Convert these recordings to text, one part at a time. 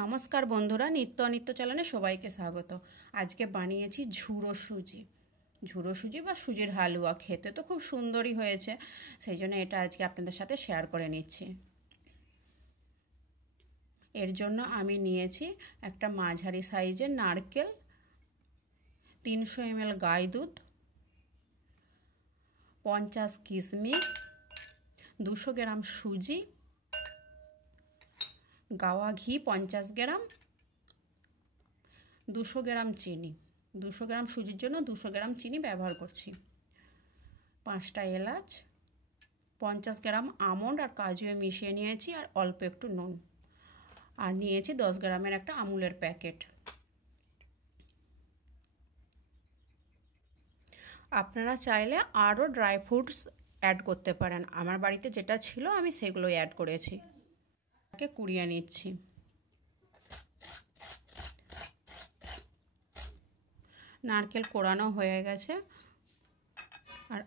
নমস্কার বন্ধুরা, নিত্য অনিত্য চ্যানেলে সবাইকে স্বাগত। আজকে বানিয়েছি ঝুড়ো সুজি বা সুজির হালুয়া। খেতে তো খুব সুন্দরই হয়েছে, সেই জন্য এটা আজকে আপনাদের সাথে শেয়ার করে নিচ্ছি। এর জন্য আমি নিয়েছি একটা মাঝারি সাইজের নারকেল, 300 ml গাই দুধ, 50 কিশমিশ, 200 গ্রাম সুজি, গাওয়া ঘি 50 গ্রাম, 200 গ্রাম চিনি। 200 গ্রাম সুজির জন্য 200 গ্রাম চিনি ব্যবহার করছি। 5টা এলাচ, 50 গ্রাম আমন্ড আর কাজু মিশিয়ে নিয়েছি, আর অল্প একটু নুন, আর নিয়েছি 10 গ্রামের একটা আমুলের প্যাকেট। আপনারা চাইলে আরও ড্রাই ফ্রুটস অ্যাড করতে পারেন। আমার বাড়িতে যেটা ছিল আমি সেগুলো অ্যাড করেছি। এটাকে কুড়িয়ে নিচ্ছি। নারকেল কোড়ানো হয়ে গেছে, আর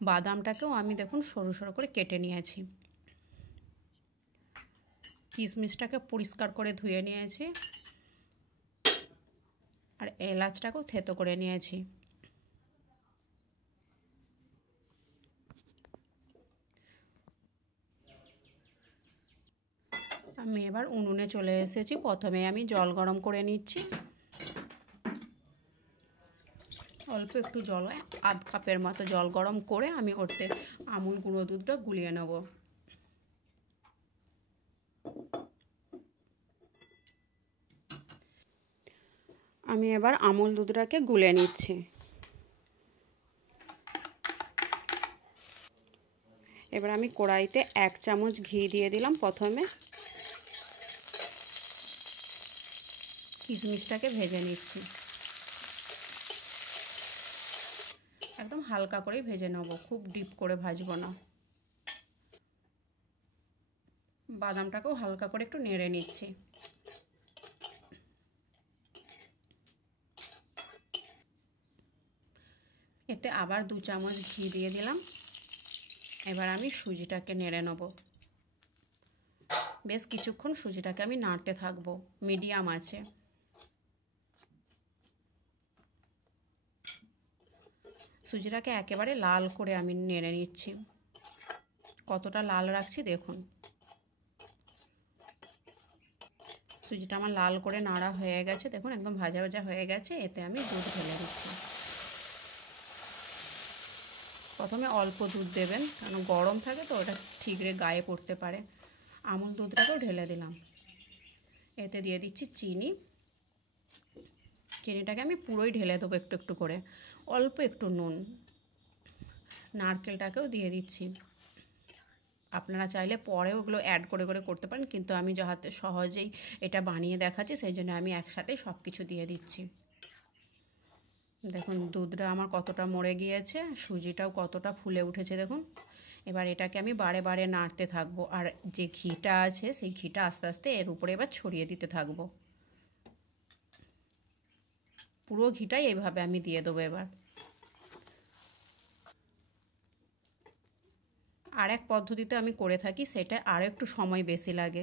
বাদামটাকেও আমি দেখুন সরু সরু করে কেটে নিয়েছি। কিশমিশটাকে পরিষ্কার করে ধুয়ে নিয়েছি, আর এলাচটাকেও থেতো করে নিয়েছি। আমি এবার উনুনে চলে এসেছি। প্রথমে আমি জল গরম করে নিচ্ছি। অল্প একটু জল, আধ কাপের মতো জল গরম করে আমি ওতে আমুল গুঁড়ো দুধটা গুলিয়ে নেব। আমি এবার আমুল দুধটাকে গুলে নিচ্ছি। এবার আমি কড়াইতে 1 চামচ ঘি দিয়ে দিলাম। প্রথমে কিশমিশটাকে ভেজে নিচ্ছি, একদম হালকা করেই ভেজে নেব, খুব ডিপ করে ভাজবো না। বাদামটাকেও হালকা করে একটু নেড়ে নিচ্ছি। এতে আবার 2 চামচ ঘি দিয়ে দিলাম। এবার আমি সুজিটাকে নেড়ে নেব। বেশ কিছুক্ষণ সুজিটাকে আমি নাড়তে থাকবো মিডিয়াম আছে। সুজিটাকে একেবারে লাল করে আমি নেড়ে নিচ্ছি। কতটা লাল রাখছি দেখুন। সুজিটা আমার লাল করে নাড়া হয়ে গেছে, দেখুন একদম ভাজা ভাজা হয়ে গেছে। এতে আমি দুধ ঢেলে দিচ্ছি। প্রথমে অল্প দুধ দেবেন, কারণ গরম থাকে তো ওটা ঠিকরে গায়ে পড়তে পারে। আমুল দুধটাকেও ঢেলে দিলাম। এতে দিয়ে দিচ্ছি চিনি। চিনিটাকে আমি পুরোই ঢেলে দেবো একটু একটু করে। অল্প একটু নুন। নারকেলটাকেও দিয়ে দিচ্ছি। আপনারা চাইলে পরেও ওগুলো অ্যাড করে করে করতে পারেন, কিন্তু আমি যাতে সহজেই এটা বানিয়ে দেখাচ্ছি সেই জন্য আমি একসাথেই সব কিছু দিয়ে দিচ্ছি। দেখুন দুধটা আমার কতটা মরে গিয়েছে, সুজিটাও কতটা ফুলে উঠেছে দেখুন। এবার এটাকে আমি বারে বারে নাড়তে থাকবো, আর যে ঘিটা আছে সেই ঘিটা আস্তে আস্তে এর উপরে এবার ছড়িয়ে দিতে থাকবো। পুরো ঘিটাই এইভাবে আমি দিয়ে দেবো। এবার আর এক পদ্ধতিতে আমি করে থাকি, সেটা আরও একটু সময় বেশি লাগে।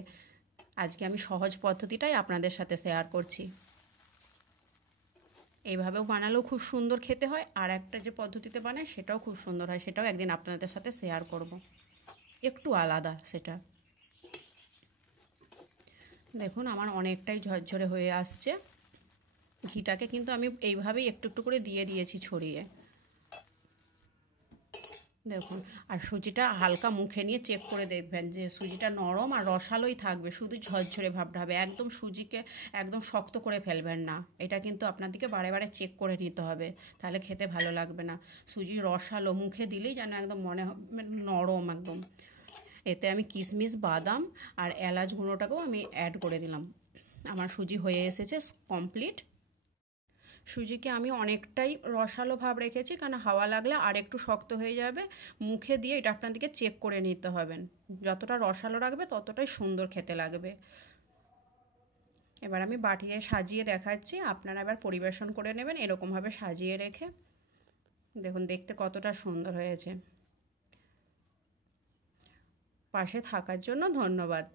আজকে আমি সহজ পদ্ধতিটাই আপনাদের সাথে শেয়ার করছি। এইভাবেও বানালেও খুব সুন্দর খেতে হয়, আর একটা যে পদ্ধতিতে বানায় সেটাও খুব সুন্দর হয়, সেটাও একদিন আপনাদের সাথে শেয়ার করব। একটু আলাদা সেটা। দেখুন আমার অনেকটাই ঝরঝরে হয়ে আসছে। ঘিটাকে কিন্তু আমি এইভাবেই একটু একটু করে দিয়ে দিয়েছি ছড়িয়ে। দেখুন, আর সুজিটা হালকা মুখে নিয়ে চেক করে দেখবেন যে সুজিটা নরম আর রসালোই থাকবে, শুধু ঝরঝরে ভাবটা হবে। একদম সুজিকে একদম শক্ত করে ফেলবেন না। এটা কিন্তু আপনাদেরকে বারে বারে চেক করে নিতে হবে, তাহলে খেতে ভালো লাগবে না। সুজি রসালো, মুখে দিলেই যেন একদম মনে হবে নরম একদম। এতে আমি কিশমিশ, বাদাম আর এলাচ গুঁড়োটাকেও আমি অ্যাড করে দিলাম। আমার সুজি হয়ে এসেছে কমপ্লিট। সুজিকে আমি অনেকটাই রসালো ভাব রেখেছি, কারণ হাওয়া লাগলে আর একটু শক্ত হয়ে যাবে। মুখে দিয়ে এটা আপনাদেরকে চেক করে নিতে হবে। যতটা রসালো রাখবে ততটাই সুন্দর খেতে লাগবে। এবার আমি বাটিতে সাজিয়ে দেখাচ্ছি, আপনারা এবার পরিবেশন করে নেবেন এরকমভাবে সাজিয়ে রেখে। দেখুন দেখতে কতটা সুন্দর হয়েছে। পাশে থাকার জন্য ধন্যবাদ।